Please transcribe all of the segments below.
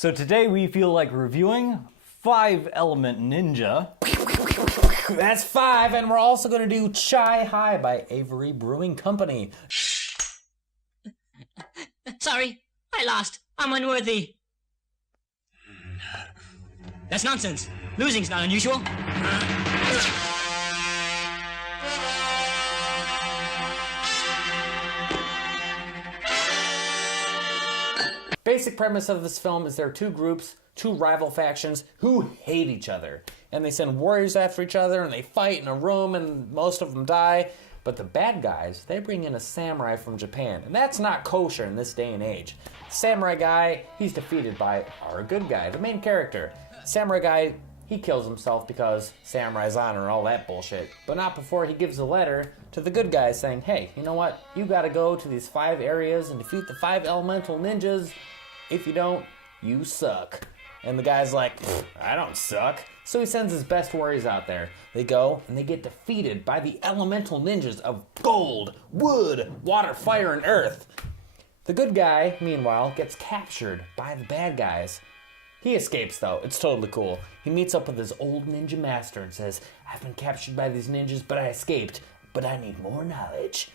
So today we feel like reviewing 5 Element Ninja. That's 5, and we're also going to do Chai High by Avery Brewing Company. Sorry, I lost. I'm unworthy. That's nonsense. Losing's not unusual. Basic premise of this film is there are two groups, two rival factions who hate each other. And they send warriors after each other and they fight in a room and most of them die. But the bad guys, they bring in a samurai from Japan. And that's not kosher in this day and age. Samurai guy, he's defeated by our good guy, the main character. Samurai guy, he kills himself because samurai's honor and all that bullshit. But not before he gives a letter to the good guy saying, hey, you know what? You gotta go to these 5 areas and defeat the 5 elemental ninjas. If you don't, you suck. And the guy's like, I don't suck. So he sends his best warriors out there. They go and they get defeated by the elemental ninjas of gold, wood, water, fire, and earth. The good guy, meanwhile, gets captured by the bad guys. He escapes though, it's totally cool. He meets up with his old ninja master and says, I've been captured by these ninjas, but I escaped, but I need more knowledge.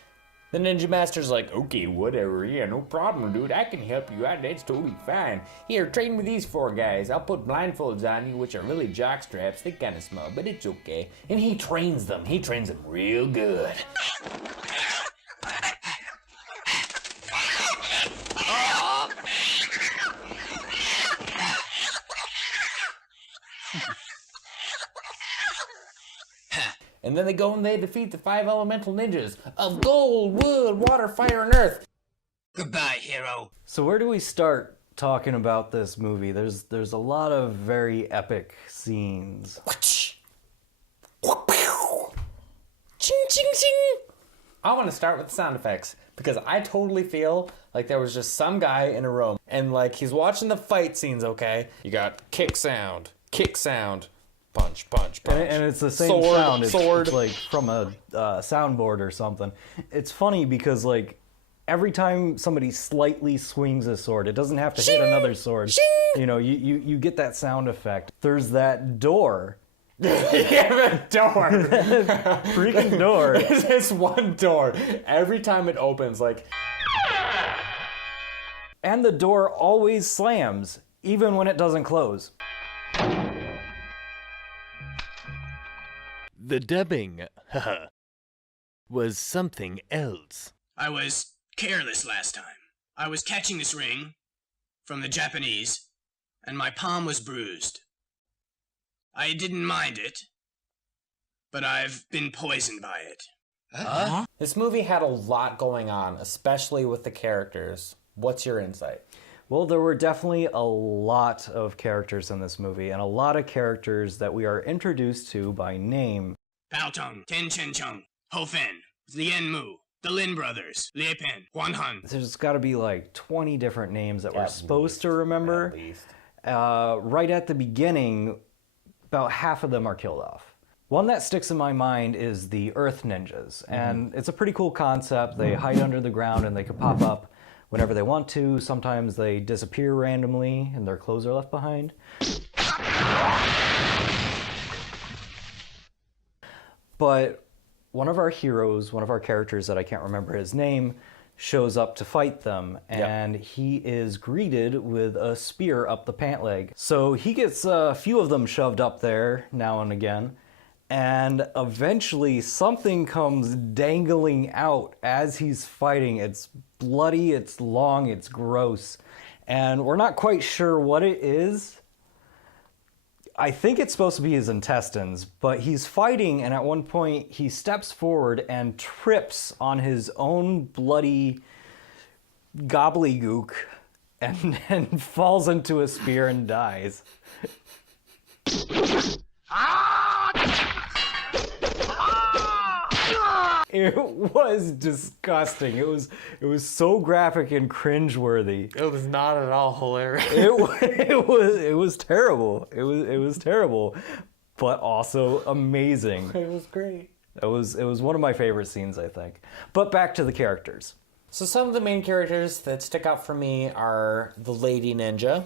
The ninja master's like, okay, whatever, yeah, no problem, dude. I can help you out, that's totally fine. Here, train with these 4 guys. I'll put blindfolds on you, which are really jock straps. They're kind of small, but it's okay. And he trains them real good. And then they go and they defeat the 5 elemental ninjas of gold, wood, water, fire, and earth. Goodbye, hero. So where do we start talking about this movie? There's a lot of very epic scenes. Ching, ching, ching. I want to start with the sound effects because I totally feel like there was just some guy in a room and like he's watching the fight scenes, okay? You got kick sound, punch, punch, punch. And it's the same sound. It's like from a soundboard or something. It's funny because like every time somebody slightly swings a sword, it doesn't have to hit another sword. Shing! You know, you get that sound effect. There's that door. Yeah, the door. Freaking door. There's this one door. Every time it opens, like... And the door always slams, even when it doesn't close. The dubbing, was something else. I was careless last time. I was catching this ring from the Japanese, and my palm was bruised. I didn't mind it, but I've been poisoned by it. Huh? This movie had a lot going on, especially with the characters. What's your insight? Well, there were definitely a lot of characters in this movie, and a lot of characters that we are introduced to by name. Pao Tong, Ten Chen Chung, Ho Fen, Lien Mu, the Lin Brothers, Lie Pen, Guan Han. There's got to be like 20 different names that we're supposed to remember. At least. Right at the beginning, about half of them are killed off. One that sticks in my mind is the Earth Ninjas, and it's a pretty cool concept. They hide under the ground and they can pop up whenever they want to. Sometimes they disappear randomly and their clothes are left behind. But one of our heroes, one of our characters that I can't remember his name, shows up to fight them, and he is greeted with a spear up the pant leg. So he gets a few of them shoved up there now and again, and eventually something comes dangling out as he's fighting. It's bloody, it's long, it's gross, and we're not quite sure what it is. I think it's supposed to be his intestines, but he's fighting, and at one point he steps forward and trips on his own bloody gobbledygook and falls into a spear and dies. It was disgusting. It was so graphic and cringeworthy. It was not at all hilarious. It was terrible. It was terrible, but also amazing. It was great. It was one of my favorite scenes, I think. But back to the characters. So some of the main characters that stick out for me are the Lady Ninja.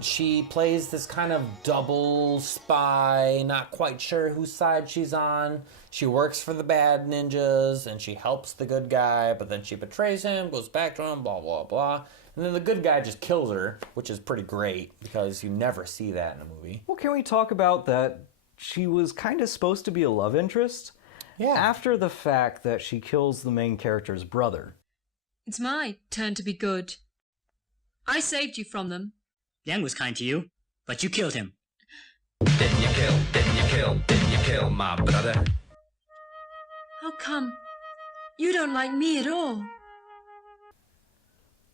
She plays this kind of double spy, not quite sure whose side she's on. She works for the bad ninjas, and she helps the good guy, but then she betrays him, goes back to him, blah, blah, blah. And then the good guy just kills her, which is pretty great, because you never see that in a movie. Well, can we talk about that she was kind of supposed to be a love interest? Yeah. After the fact that she kills the main character's brother. It's my turn to be good. I saved you from them. Yang was kind to you, but you killed him. Didn't you kill my brother? How come? You don't like me at all.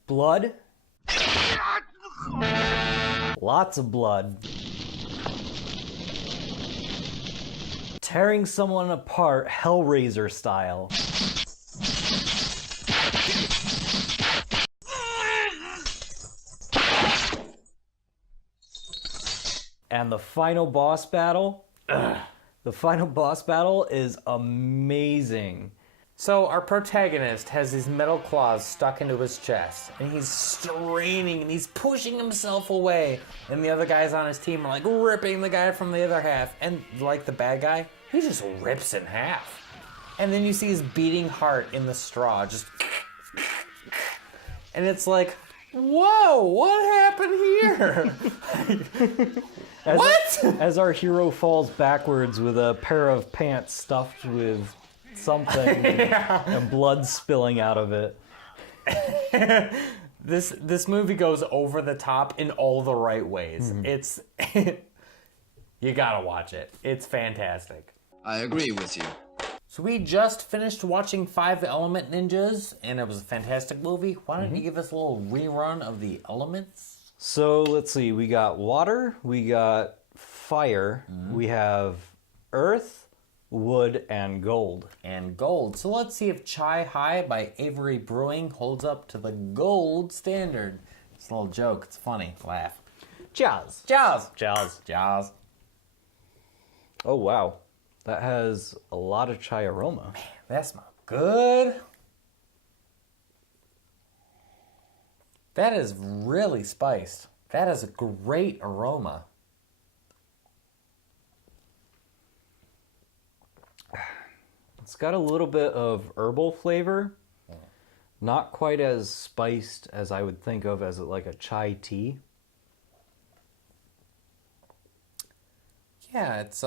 Blood? Lots of blood. Tearing someone apart Hellraiser style. And the final boss battle? The final boss battle is amazing. So our protagonist has these metal claws stuck into his chest, and he's straining and he's pushing himself away, and the other guys on his team are like ripping the guy from the other half, and like the bad guy, he just rips in half. And then you see his beating heart in the straw, just and it's like, whoa, what happened here? As our hero falls backwards with a pair of pants stuffed with something and blood spilling out of it. This movie goes over the top in all the right ways. It's you gotta watch it. It's fantastic. I agree with you. So we just finished watching 5 Element Ninjas, and it was a fantastic movie. Why don't you give us a little rerun of the elements? So let's see, we got water, we got fire, we have earth, wood, and gold. And gold. So let's see if Chai High by Avery Brewing holds up to the gold standard. It's a little joke. It's funny. Laugh. Jazz. Jaws. Jazz. Jaws. Oh, wow. That has a lot of chai aroma. That smells good. That is really spiced. That is a great aroma. It's got a little bit of herbal flavor. Not quite as spiced as I would think of as like a chai tea. Yeah, it's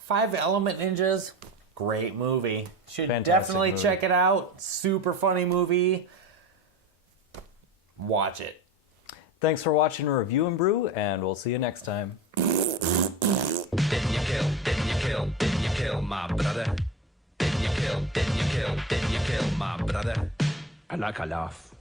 5 Element Ninjas, great movie. Should Fantastic definitely movie. check it out. Super funny movie. Watch it. Thanks for watching Review and Brew, and we'll see you next time. Didn't you kill my brother? Didn't you kill my brother? I like a laugh.